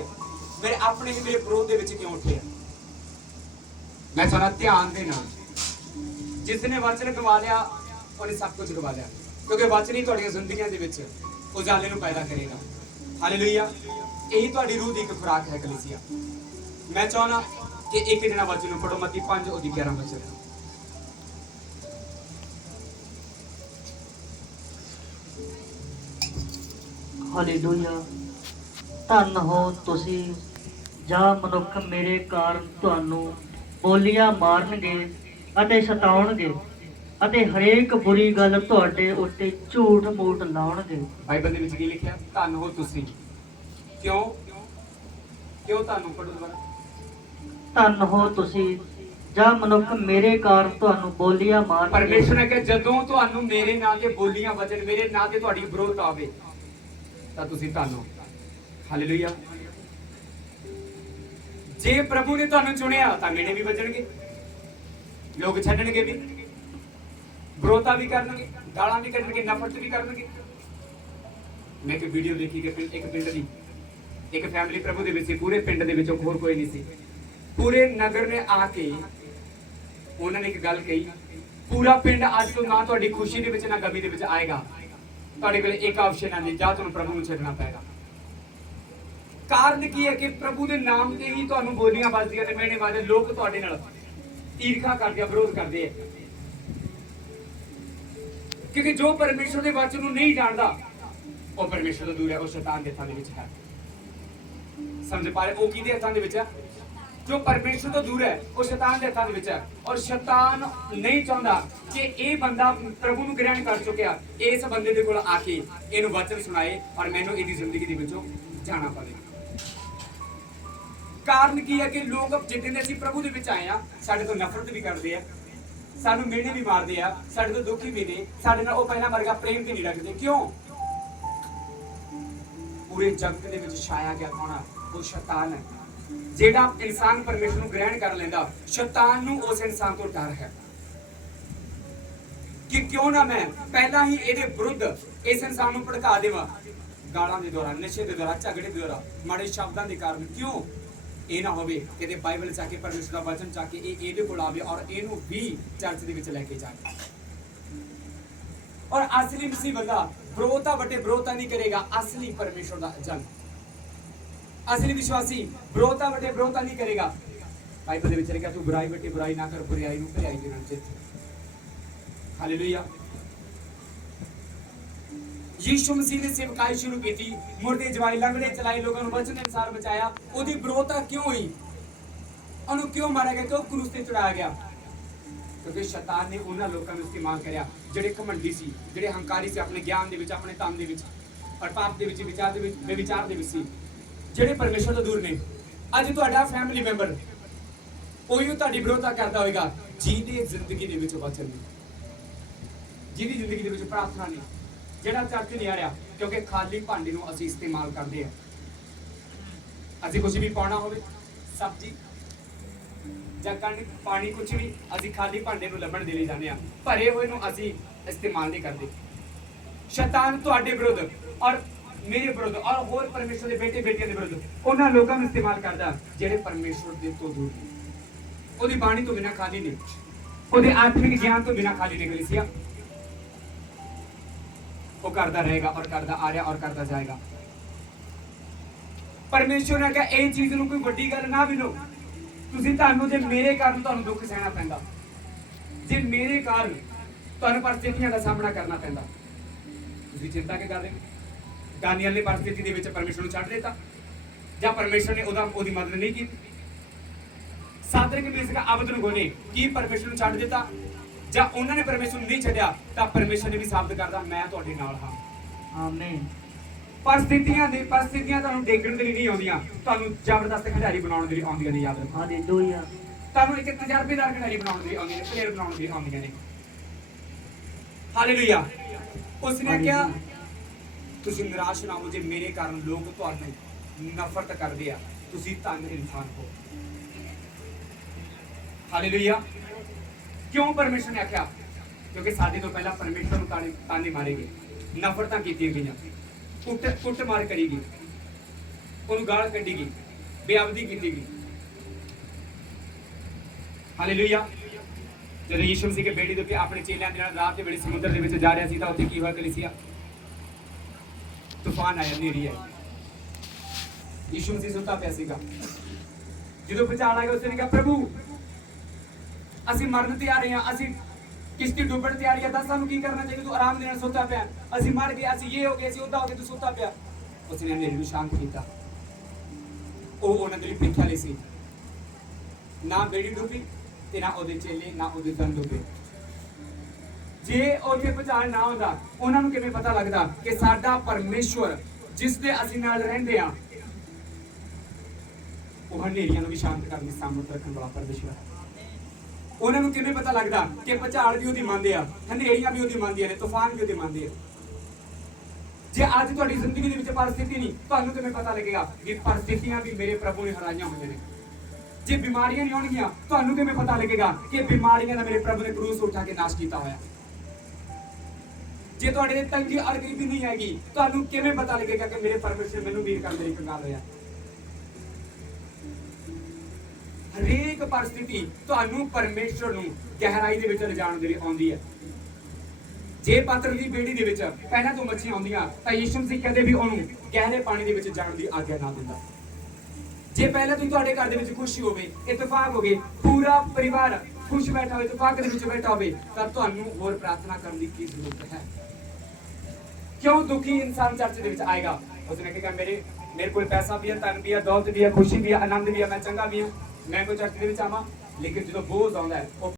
ਉੱਠੇ ਆ। ਮੇਰੇ ਆਪਣੇ ਹੀ ਮੇਰੇ ਵਿਰੋਧ ਦੇ ਵਿੱਚ ਕਿਉਂ ਉੱਠੇ ਆ? ਮੈਂ ਚਾਹਨਾ ਧਿਆਨ ਦੇ ਨਾਲ। ਜਿਸ ਨੇ ਵਚਨ ਗਵਾ ਲਿਆ, ਉਹਨੇ ਸਭ ਕੁਝ ਗਵਾ ਲਿਆ। ਕਿਉਂਕਿ ਵਚਨ ਹੀ ਤੁਹਾਡੀਆਂ ਜ਼ਿੰਦਗੀਆਂ ਦੇ ਵਿੱਚ ਉਜਾਲੇ ਨੂੰ ਪੈਦਾ ਕਰੇਗਾ। ਹਾਲੇਲੂਇਆ ਇਹੀ ਤੁਹਾਡੀ ਰੂਹ ਦੀ ਇੱਕ ਖੁਰਾਕ ਹੈ ਕਲੀਸਿਆ। ਮੈਂ ਚਾਹਨਾ ਕਿ ਇੱਕ ਜਣਾ ਵਚਨ ਨੂੰ ਪੜੋ ਮਤੀ 5 ਉਹਦੀ 11 ਵਚਨ ਹਾਲੇਲੂਇਆ ਧੰਨ ਹੋ ਤੁਸੀਂ ਜਾਂ ਮਨੁੱਖ ਮੇਰੇ ਕਾਰਨ ਤੁਹਾਨੂੰ ਬੋਲੀਆਂ ਮਾਰਨਗੇ ਅਤੇ ਸਤਾਉਣਗੇ ਅਤੇ ਹਰੇਕ ਬੁਰੀ ਗੱਲ ਤੁਹਾਡੇ ਉੱਤੇ ਝੂਠ ਮੂਠ ਲਾਉਣਗੇ। ਬਾਈਬਲ ਦੇ ਵਿੱਚ ਕੀ ਲਿਖਿਆ? ਧੰਨ ਹੋ ਤੁਸੀਂ। ਕਿਉਂ? ਕਿਉਂ ਤੁਹਾਨੂੰ ਪੜੋ ਦੁਬਾਰਾ? ਧੰਨ ਹੋ ਤੁਸੀਂ ਜਾਂ ਮਨੁੱਖ ਮੇਰੇ ਕਾਰਨ ਤੁਹਾਨੂੰ ਬੋਲੀਆਂ ਮਾਰਨਗੇ। ਪਰਮੇਸ਼ਰ ਨੇ ਕਿਹਾ ਜਦੋਂ ਤੁਹਾਨੂੰ ਮੇਰੇ ਨਾਂ ਤੇ ਬੋਲੀਆਂ ਵਚਨ ਮੇਰੇ ਨਾਂ ਤੇ ਤੁਹਾਡੀ ਵਿਰੋਧ ਆਵੇ ਤਾਂ ਤੁਸੀਂ ਧੰਨ ਹੋ। ਹਾਲੇਲੂਇਆ ਜੇ ਪ੍ਰਭੂ ਨੇ ਤੁਹਾਨੂੰ ਚੁਣਿਆ, ਤਾਂ ਮੇਰੇ ਵੀ ਵੱਜਣਗੇ। ਲੋਕ ਛੱਡਣਗੇ ਵੀ। ਵਿਰੋਧਤਾ ਵੀ ਕਰਨਗੇ ਗਾਲਾਂ ਵੀ ਕੱਢਣਗੇ, ਨਫ਼ਰਤ ਵੀ ਕਰਨਗੇ। ਮੈਂ ਇੱਕ ਵੀਡੀਓ ਦੇਖੀ ਕਿ ਪਿੰਡ- ਇੱਕ ਪਿੰਡ ਦੀ। ਇੱਕ ਫੈਮਿਲੀ ਪ੍ਰਭੂ ਦੇ ਵਿੱਚ ਸੀ, ਪੂਰੇ ਪਿੰਡ ਦੇ ਵਿੱਚੋਂ ਹੋਰ ਕੋਈ ਨਹੀਂ ਸੀ। ਪੂਰੇ ਨਗਰ ਨੇ ਆ ਕੇ ਉਹਨਾਂ ਨੇ ਇੱਕ ਗੱਲ ਕਹੀ, ਪੂਰਾ ਪਿੰਡ ਅੱਜ ਤੋਂ ਨਾ ਤੁਹਾਡੀ ਖੁਸ਼ੀ ਦੇ ਵਿੱਚ, ਨਾ ਗਮੀ ਦੇ ਵਿੱਚ ਆਏਗਾ। ਤੁਹਾਡੇ ਕੋਲ ਇੱਕ ਆਪਸ਼ਨ ਹੈ ਨਹੀਂ, ਜਾਂ ਤੁਹਾਨੂੰ ਪ੍ਰਭੂ ਨੂੰ ਛੱਡਣਾ ਪਏਗਾ। ਕਾਰਨ ਕੀ ਹੈ ਕਿ ਪ੍ਰਭੂ ਦੇ ਨਾਮ ਤੇ ਹੀ ਤੁਹਾਨੂੰ ਬੋਲੀਆਂ ਵੱਜਦੀਆਂ ਤੇ ਮਿਹਣੇ ਵੱਜਦੇ ਲੋਕ ਤੁਹਾਡੇ ਨਾਲ ਈਰਖਾ ਕਰਦੇ ਆ ਵਿਰੋਧ ਕਰਦੇ ਆ। ਕਿਉਂਕਿ ਜੋ ਪਰਮੇਸ਼ਰ ਦੇ ਵਚਨ ਨੂੰ ਨਹੀਂ ਜਾਣਦਾ, ਉਹ ਪਰਮੇਸ਼ਰ ਤੋਂ ਦੂਰ ਹੈ, ਉਹ ਸ਼ੈਤਾਨ ਦੇ ਹੱਥਾਂ ਦੇ ਵਿੱਚ ਹੈ। ਸਮਝ ਪਾ ਰਹੇ ਉਹ ਕਿਹਦੇ ਹੱਥਾਂ ਦੇ ਵਿੱਚ ਹੈ? ਜੋ ਪਰਮੇਸ਼ਰ ਤੋਂ ਦੂਰ ਹੈ, ਉਹ ਸ਼ੈਤਾਨ ਦੇ ਹੱਥਾਂ ਦੇ ਵਿੱਚ ਹੈ। ਔਰ ਸ਼ੈਤਾਨ ਨਹੀਂ ਚਾਹੁੰਦਾ ਕਿ ਇਹ ਬੰਦਾ ਪ੍ਰਭੂ ਨੂੰ ਗ੍ਰਹਿਣ ਕਰ ਚੁੱਕਿਆ। ਇਸ ਬੰਦੇ ਦੇ ਕੋਲ ਆ ਕੇ ਇਹਨੂੰ ਵਚਨ ਸੁਣਾਏ ਔਰ ਮੈਨੂੰ ਇਹਦੀ ਜ਼ਿੰਦਗੀ ਦੇ ਵਿੱਚੋਂ ਜਾਣਾ ਪਵੇ। ਕਾਰਨ ਕੀ ਹੈ ਕਿ ਲੋਕ ਜਿੱਦਾਂ ਦੇ ਅਸੀਂ ਪ੍ਰਭੂ ਦੇ ਵਿੱਚ ਆਏ ਆ ਸਾਡੇ ਤੋਂ ਨਫ਼ਰਤ ਵੀ ਕਰਦੇ ਆ, ਸਾਨੂੰ ਮਿਹਣੇ ਵੀ ਮਾਰਦੇ ਆ, ਸਾਡੇ ਤੋਂ ਦੁਖੀ ਵੀ ਨੇ, ਸਾਡੇ ਨਾਲ ਉਹ ਪਹਿਲਾਂ ਵਰਗਾ ਪ੍ਰੇਮ ਵੀ ਨਹੀਂ ਰੱਖਦੇ। ਕਿਉਂ? ਪੂਰੇ ਜਗਤ ਦੇ ਵਿੱਚ ਛਾਇਆ ਗਿਆ ਕੌਣ ਉਹ ਸ਼ੈਤਾਨ ਹੈ। ਜਿਹੜਾ ਇਨਸਾਨ ਪਰਮੇਸ਼ਰ ਨੂੰ ਗ੍ਰਹਿਣ ਕਰ ਲੈਂਦਾ, ਸ਼ੈਤਾਨ ਨੂੰ ਉਸ ਇਨਸਾਨ ਤੋਂ ਡਰ ਹੈ। ਕਿ ਕਿਉਂ ਨਾ ਮੈਂ ਪਹਿਲਾਂ ਹੀ ਇਹਦੇ ਵਿਰੁੱਧ ਇਸ ਇਨਸਾਨ ਨੂੰ ਭੜਕਾ ਦੇਵਾਂ? ਗਾਲਾਂ ਦੇ ਦੁਆਰਾ, ਨਸ਼ੇ ਦੇ ਦੁਆਰਾ, ਝਗੜੇ ਦੇ ਦੁਆਰਾ, ਮਾੜੇ ਸ਼ਬਦਾਂ ਦੇ ਕਾਰਨ। ਕਿਉਂ? ਇਹ ਨਾ ਹੋਵੇ ਕਿ ਬਾਈਬਲ ਚਾ ਕੇ ਪਰਮੇਸ਼ਰ ਦਾ ਵਚਨ ਚਾ ਕੇ ਇਹ ਇਹਦੇ ਕੋਲ ਆਵੇ ਔਰ ਇਹਨੂੰ ਵੀ ਚਰਚ ਦੇ ਵਿੱਚ ਲੈ ਕੇ ਜਾਵੇ। ਔਰ ਅਸਲੀ ਮਸੀਹ ਬੰਦਾ ਵਿਰੋਧਤਾ ਵੱਡੇ ਵਿਰੋਧਤਾ ਨਹੀਂ ਕਰੇਗਾ, ਅਸਲੀ ਪਰਮੇਸ਼ਰ ਦਾ ਜਨ ਅਸਲੀ ਵਿਸ਼ਵਾਸੀ ਵਿਰੋਧਤਾ ਵੱਡੇ ਵਿਰੋਧਤਾ ਨਹੀਂ ਕਰੇਗਾ। ਬਾਈਬਲ ਦੇ ਵਿੱਚ ਲਿਖਿਆ, ਤੂੰ ਬੁਰਾਈ ਵੱਡੇ ਬੁਰਾਈ ਨਾ ਕਰ, ਬੁਰਾਈ ਨੂੰ ਭਲਾਈ ਦੇ ਨਾਲ ਜਿੱਤ। ਹਾਲੇਲੂਇਆ। ਯੀਸ਼ੂ ਮਸੀਹ ਨੇ ਸੇਵਕਾਈ ਸ਼ੁਰੂ ਕੀਤੀ। ਮੁਰਦੇ ਜਵਾਈ ਲੰਗੜੇ ਚਲਾਏ ਲੋਕਾਂ ਨੂੰ ਵਚਨ ਦੇ ਅਨੁਸਾਰ ਬਚਾਇਆ। ਉਹਦੀ ਵਿਰੋਧਤਾ ਕਿਉਂ ਹੋਈ? ਉਹਨੂੰ ਕਿਉਂ ਮਾਰਿਆ ਗਿਆ? ਕਿਉਂ ਕਰੂਸ ਤੇ ਚੜਾਇਆ ਗਿਆ? ਕਿਉਂਕਿ ਸ਼ੈਤਾਨ ਨੇ ਉਹਨਾਂ ਲੋਕਾਂ ਨੂੰ ਇਸਤੇਮਾਲ ਕਰਿਆ, ਜਿਹੜੇ ਘਮੰਡੀ ਸੀ, ਜਿਹੜੇ ਹੰਕਾਰੀ ਸੀ, ਆਪਣੇ ਗਿਆਨ ਦੇ ਵਿੱਚ, ਆਪਣੇ ਧਨ ਦੇ ਵਿੱਚ ਔਰ ਪਾਪ ਦੇ ਵਿੱਚ, ਵਿਚਾਰ ਦੇ ਵਿੱਚ ਬੇਵਿਚਾਰ ਦੇ ਵਿੱਚ ਸੀ। ਜਿਹੜੇ ਪਰਮੇਸ਼ਰ ਤੋਂ ਦੂਰ ਨੇ। ਅੱਜ ਤੁਹਾਡਾ ਫੈਮਿਲੀ ਮੈਂਬਰ ਕੋਈ ਤੁਹਾਡੀ ਵਿਰੋਧਤਾ ਕਰਦਾ ਹੋਵੇਗਾ, ਜਿਹਦੀ ਜ਼ਿੰਦਗੀ ਦੇ ਵਿੱਚ ਵਚਨ ਨਹੀਂ ਜਿਹਦੀ ਜ਼ਿੰਦਗੀ ਦੇ ਵਿੱਚ ਪ੍ਰਾਰਥਨਾ ਨਹੀਂ ਜਿਹੜਾ ਚਰਚ ਨਹੀਂ ਆ ਰਿਹਾ, ਕਿਉਂਕਿ ਖਾਲੀ ਭਾਂਡੇ ਨੂੰ ਅਸੀਂ ਇਸਤੇਮਾਲ ਕਰਦੇ ਆ ਅਸੀਂ ਕੁਝ ਵੀ ਪਾਉਣਾ ਹੋਵੇ, ਸਬਜ਼ੀ ਜਾਂ ਕਣਕ ਪਾਣੀ ਕੁਝ ਵੀ, ਅਸੀਂ ਖਾਲੀ ਭਾਂਡੇ ਨੂੰ ਲੱਭਣ ਦੇ ਲਈ ਜਾਂਦੇ ਆ ਭਰੇ ਹੋਏ ਨੂੰ ਅਸੀਂ ਇਸਤੇਮਾਲ ਨਹੀਂ ਕਰਦੇ। ਸ਼ੈਤਾਨ ਤੁਹਾਡੇ ਵਿਰੁੱਧ ਔਰ ਮੇਰੇ ਵਿਰੁੱਧ ਔਰ ਹੋਰ ਪਰਮੇਸ਼ਰ ਦੇ ਬੇਟੇ ਬੇਟੀਆਂ ਦੇ ਵਿਰੁੱਧ, ਉਹਨਾਂ ਲੋਕਾਂ ਨੂੰ ਇਸਤੇਮਾਲ ਕਰਦਾ, ਜਿਹੜੇ ਪਰਮੇਸ਼ਰ ਦੇ ਤੋਂ ਦੂਰ ਨੇ। ਉਹਦੀ ਬਾਣੀ ਤੋਂ ਬਿਨਾਂ ਖਾਲੀ ਨੇ ਉਹਦੇ ਆਤਮਿਕ ਗਿਆਨ ਤੋਂ ਬਿਨਾਂ ਖਾਲੀ ਨੇ ਕਲੀਸਿਆ ਉਹ ਕਰਦਾ ਰਹੇਗਾ ਔਰ ਕਰਦਾ ਆ ਰਿਹਾ ਔਰ ਕਰਦਾ ਜਾਏਗਾ। ਪਰਮੇਸ਼ਰ ਨੇ ਕਿਹਾ, ਇਹ ਚੀਜ਼ ਨੂੰ ਕੋਈ ਵੱਡੀ ਗੱਲ ਨਾ ਬਿਨੋ ਤੁਸੀਂ ਤੁਹਾਨੂੰ ਜੇ ਮੇਰੇ ਕਾਰਨ ਤੁਹਾਨੂੰ ਦੁੱਖ ਸਹਿਣਾ ਪੈਂਦਾ, ਜੇ ਮੇਰੇ ਕਾਰਨ ਤੁਹਾਨੂੰ ਪਰਿਸਥਿਤੀਆਂ ਦਾ ਸਾਹਮਣਾ ਕਰਨਾ ਪੈਂਦਾ, ਤੁਸੀਂ ਚਿੰਤਾ ਕਿ ਕਰਦੇ ਦਾਨੀਅਲ ਨੇ ਪਰਿਸਥਿਤੀ ਦੇ ਵਿੱਚ ਪਰਮੇਸ਼ਰ ਨੂੰ ਛੱਡ ਦਿੱਤਾ, ਜਾਂ ਪਰਮੇਸ਼ਰ ਨੇ ਉਹਦਾ ਉਹਦੀ ਮਦਦ ਨਹੀਂ ਕੀਤੀ? ਸਾਦਰਕ ਮੇਸਕਾ ਅਬਦਨਗੋ ਨੇ ਕੀ ਪਰਮੇਸ਼ਰ ਨੂੰ ਛੱਡ ਦਿੱਤਾ? ਜਾਂ ਉਹਨਾਂ ਨੇ ਪਰਮੇਸ਼ਰ ਨੂੰ ਨਹੀਂ ਛੱਡਿਆ ਤਾਂ ਪਰਮੇਸ਼ਰ ਨੇ ਵੀ ਸਾਬਤ ਕਰਦਾ ਮੈਂ ਤੁਹਾਡੇ ਨਾਲ ਹਾਂ। ਆਮੀਨ ਪਰਿਸਥਿਤੀਆਂ ਦੇ ਪਰਿਸਥਿਤੀਆਂ ਤੁਹਾਨੂੰ ਡੇਗਣ ਦੇ ਲਈ ਨਹੀਂ ਆਉਂਦੀਆਂ ਤੁਹਾਨੂੰ ਜ਼ਬਰਦਸਤ ਖਿਡਾਰੀ ਬਣਾਉਣ ਦੇ ਲਈ ਆਉਂਦੀਆਂ ਨੇ ਯਾਦ ਰੱਖੋ। ਹਾਲੇਲੂਇਆ ਤੁਹਾਨੂੰ ਇੱਕ ਤਜਰਬੇਦਾਰ ਖਿਡਾਰੀ ਬਣਾਉਣ ਦੇ ਲਈ ਆਉਂਦੀਆਂ ਨੇ ਪਲੇਅਰ ਬਣਾਉਣ ਦੇ ਲਈ ਆਉਂਦੀਆਂ ਨੇ। ਹਾਲੇਲੂਇਆ ਉਸਨੇ ਕਿਹਾ ਤੁਸੀਂ ਨਿਰਾਸ਼ ਨਾ ਹੋ ਜੇ ਮੇਰੇ ਕਾਰਨ ਲੋਕ ਤੁਹਾਨੂੰ ਨਫ਼ਰਤ ਕਰਦੇ ਆ ਤੁਸੀਂ ਧੰਨ ਇਨਸਾਨ ਹੋ। ਹਾਲੇਲੂਇਆ ਕਿਉਂ ਪਰਮੇਸ਼ਰ ਨੇ ਆਖਿਆ? ਕਿਉਂਕਿ ਸਾਡੇ ਤੋਂ ਪਹਿਲਾਂ ਪਰਮੇਸ਼ਰ ਨੂੰ ਤਾਨੇ ਤਾਨੇ ਮਾਰੇ ਨਫ਼ਰਤਾਂ ਕੀਤੀਆਂ ਗਈਆਂ। ਕੁੱਟ ਕੁੱਟ ਮਾਰ ਕਰੀ ਉਹਨੂੰ ਗਾਲ ਕੱਢੀ ਗਈ। ਬੇਅਬਦੀ ਕੀਤੀ ਗਈ। ਹਾਲੇਲੂਇਆ ਜਦੋਂ ਯੀਸ਼ੂ ਮਸੀਹ ਦੇ ਬੇੜੀ ਦੇ ਉੱਤੇ ਆਪਣੇ ਚੇਲਿਆਂ ਦੇ ਨਾਲ ਰਾਤ ਦੇ ਵੇਲੇ ਸਮੁੰਦਰ ਦੇ ਵਿੱਚ ਜਾ ਰਿਹਾ ਸੀ ਤਾਂ ਉੱਥੇ ਕੀ ਹੋਇਆ ਕਲੀਸਿਆ? ਤੂਫਾਨ ਆਇਆ ਨੇਰੀ ਆਈ। ਯੀਸ਼ੂ ਮਸੀਹ ਸੁੱਤਾ ਪਿਆ ਸੀਗਾ। ਜਦੋਂ ਪਛਾਣ ਆ ਗਿਆ ਉਸਨੇ ਕਿਹਾ, ਪ੍ਰਭੂ ਅਸੀਂ ਮਰਨ ਤੇ ਆ ਰਹੇ ਹਾਂ, ਅਸੀਂ ਕਿਸ਼ਤੀ ਡੁੱਬਣ ਤੇ ਆ ਰਹੀ ਹੈ ਦੱਸ ਸਾਨੂੰ ਕੀ ਕਰਨਾ ਚਾਹੀਦਾ? ਤੂੰ ਆਰਾਮ ਦੇ ਨਾਲ ਸੁੱਤਾ ਪਿਆ। ਅਸੀਂ ਮਰ ਗਏ, ਅਸੀਂ ਇਹ ਹੋ ਗਏ, ਅਸੀਂ ਉਹਦਾ ਹੋ ਗਏ, ਤੂੰ ਸੁੱਤਾ ਪਿਆ। ਉਸਨੇ ਹਨੇਰੀ ਨੂੰ ਸ਼ਾਂਤ ਕੀਤਾ। ਉਹ ਉਹਨਾਂ ਦੇ ਲਈ ਪ੍ਰੀਖਿਆ ਲਈ ਸੀ। ਨਾ ਬੇੜੀ ਡੁੱਬੀ ਤੇ ਨਾ ਉਹਦੇ ਚੇਲੇ, ਨਾ ਉਹਦੇ ਦੰਦ ਡੁੱਬੇ। ਜੇ ਉਹਦੇ ਪਛਾਣ ਨਾ ਹੁੰਦਾ, ਉਹਨਾਂ ਨੂੰ ਕਿਵੇਂ ਪਤਾ ਲੱਗਦਾ ਕਿ ਸਾਡਾ ਪਰਮੇਸ਼ਵਰ ਜਿਸ ਦੇ ਅਸੀਂ ਨਾਲ ਰਹਿੰਦੇ ਆ ਉਹ ਹਨੇਰੀਆਂ ਨੂੰ ਵੀ ਸ਼ਾਂਤ ਕਰਨ ਦੀ ਸਾਮਰਥ ਰੱਖਣ ਵਾਲਾ ਪਰਮੇਸ਼ਵਰ ਹੈ। ਉਹਨਾਂ ਨੂੰ ਕਿਵੇਂ ਪਤਾ ਲੱਗਦਾ ਕਿ ਪਚਾਲ ਵੀ ਉਹਦੀ ਮੰਨਦੇ ਆ, ਹਨੇਰੀਆਂ ਵੀ ਉਹਦੀ ਮੰਨਦੀਆਂ ਨੇ, ਤੂਫਾਨ ਵੀ ਉਹਦੀ ਮੰਨਦੇ ਆ? ਜੇ ਅੱਜ ਤੁਹਾਡੀ ਜ਼ਿੰਦਗੀ ਦੇ ਵਿੱਚ ਪਰਿਸਥਿਤੀ ਨਹੀਂ, ਤੁਹਾਨੂੰ ਕਿਵੇਂ ਪਤਾ ਲੱਗੇਗਾ ਕਿ ਪਰਿਸਥਿਤੀਆਂ ਵੀ ਮੇਰੇ ਪ੍ਰਭੂ ਨੇ ਹਰਾਈਆਂ ਹੋਈਆਂ ਨੇ? ਜੇ ਬਿਮਾਰੀਆਂ ਨਹੀਂ ਆਉਣਗੀਆਂ, ਤੁਹਾਨੂੰ ਕਿਵੇਂ ਪਤਾ ਲੱਗੇਗਾ ਕਿ ਬਿਮਾਰੀਆਂ ਦਾ ਮੇਰੇ ਪ੍ਰਭੂ ਨੇ ਕਰੂਸ ਉਠਾ ਕੇ ਨਾਸ਼ ਕੀਤਾ ਹੋਇਆ? ਜੇ ਤੁਹਾਡੇ ਤੰਗੀ ਅੜ ਗਰੀਬੀ ਨਹੀਂ ਹੈਗੀ ਤੁਹਾਨੂੰ ਕਿਵੇਂ ਪਤਾ ਲੱਗੇਗਾ ਕਿ ਮੇਰੇ ਪਰਮੇਸ਼ਰ ਮੈਨੂੰ ਵੀਰ ਕਰਨ ਦੇ ਲਈ ਕੰਗਾਲ ਹੋਇਆ? ਹਰੇਕ ਪਰਿਸਥਿਤੀ ਤੁਹਾਨੂੰ ਪਰਮੇਸ਼ਰ ਨੂੰ ਗਹਿਰਾਈ ਦੇ ਵਿੱਚ ਲਿਜਾਣ ਦੇ ਲਈ ਆਉਂਦੀ ਹੈ। ਜੇ ਪਾਤਰ ਦੀ ਬੇੜੀ ਦੇ ਵਿੱਚ ਪਹਿਲਾਂ ਤੋਂ ਮੱਛੀਆਂ ਆਉਂਦੀਆਂ, ਤਾਂ ਯਿਸੂ ਮਸੀਹ ਕਹਿੰਦੇ ਵੀ ਉਹਨੂੰ ਗਹਿਰੇ ਪਾਣੀ ਦੇ ਵਿੱਚ ਜਾਣ ਦੀ ਆਗਿਆ ਨਾ ਦਿੰਦਾ। ਜੇ ਪਹਿਲਾਂ ਤੋਂ ਤੁਹਾਡੇ ਘਰ ਦੇ ਵਿੱਚ ਖੁਸ਼ੀ ਹੋਵੇ, ਇਤਫਾਕ ਹੋਵੇ, ਪੂਰਾ ਪਰਿਵਾਰ ਖੁਸ਼ ਬੈਠਾ ਹੋਵੇ, ਇਤਫਾਕ ਦੇ ਵਿੱਚ ਬੈਠਾ ਹੋਵੇ, ਤਾਂ ਤੁਹਾਨੂੰ ਹੋਰ ਪ੍ਰਾਰਥਨਾ ਕਰਨ ਦੀ ਕੀ ਜ਼ਰੂਰਤ ਹੈ? ਕਿਉਂ ਦੁਖੀ ਇਨਸਾਨ ਚਰਚ ਦੇ ਵਿੱਚ ਆਏਗਾ? ਉਸਨੇ ਕਿਹਾ, ਮੇਰੇ ਮੇਰੇ ਕੋਲ ਪੈਸਾ ਵੀ ਹੈ, ਧਨ ਵੀ ਹੈ, ਦੌਲਤ ਵੀ ਹੈ, ਖੁਸ਼ੀ ਵੀ ਹੈ, ਆਨੰਦ ਵੀ ਹੈ, ਮੈਂ ਚੰਗਾ ਵੀ ਹਾਂ। ਮੈਂ ਕੋਈ ਚਰਚ ਦੇ ਵਿੱਚ ਆਵਾਂ ਲੇਕਿਨ ਜਦੋਂ ਬੋਝ ਆਉਂਦਾ ਹੈ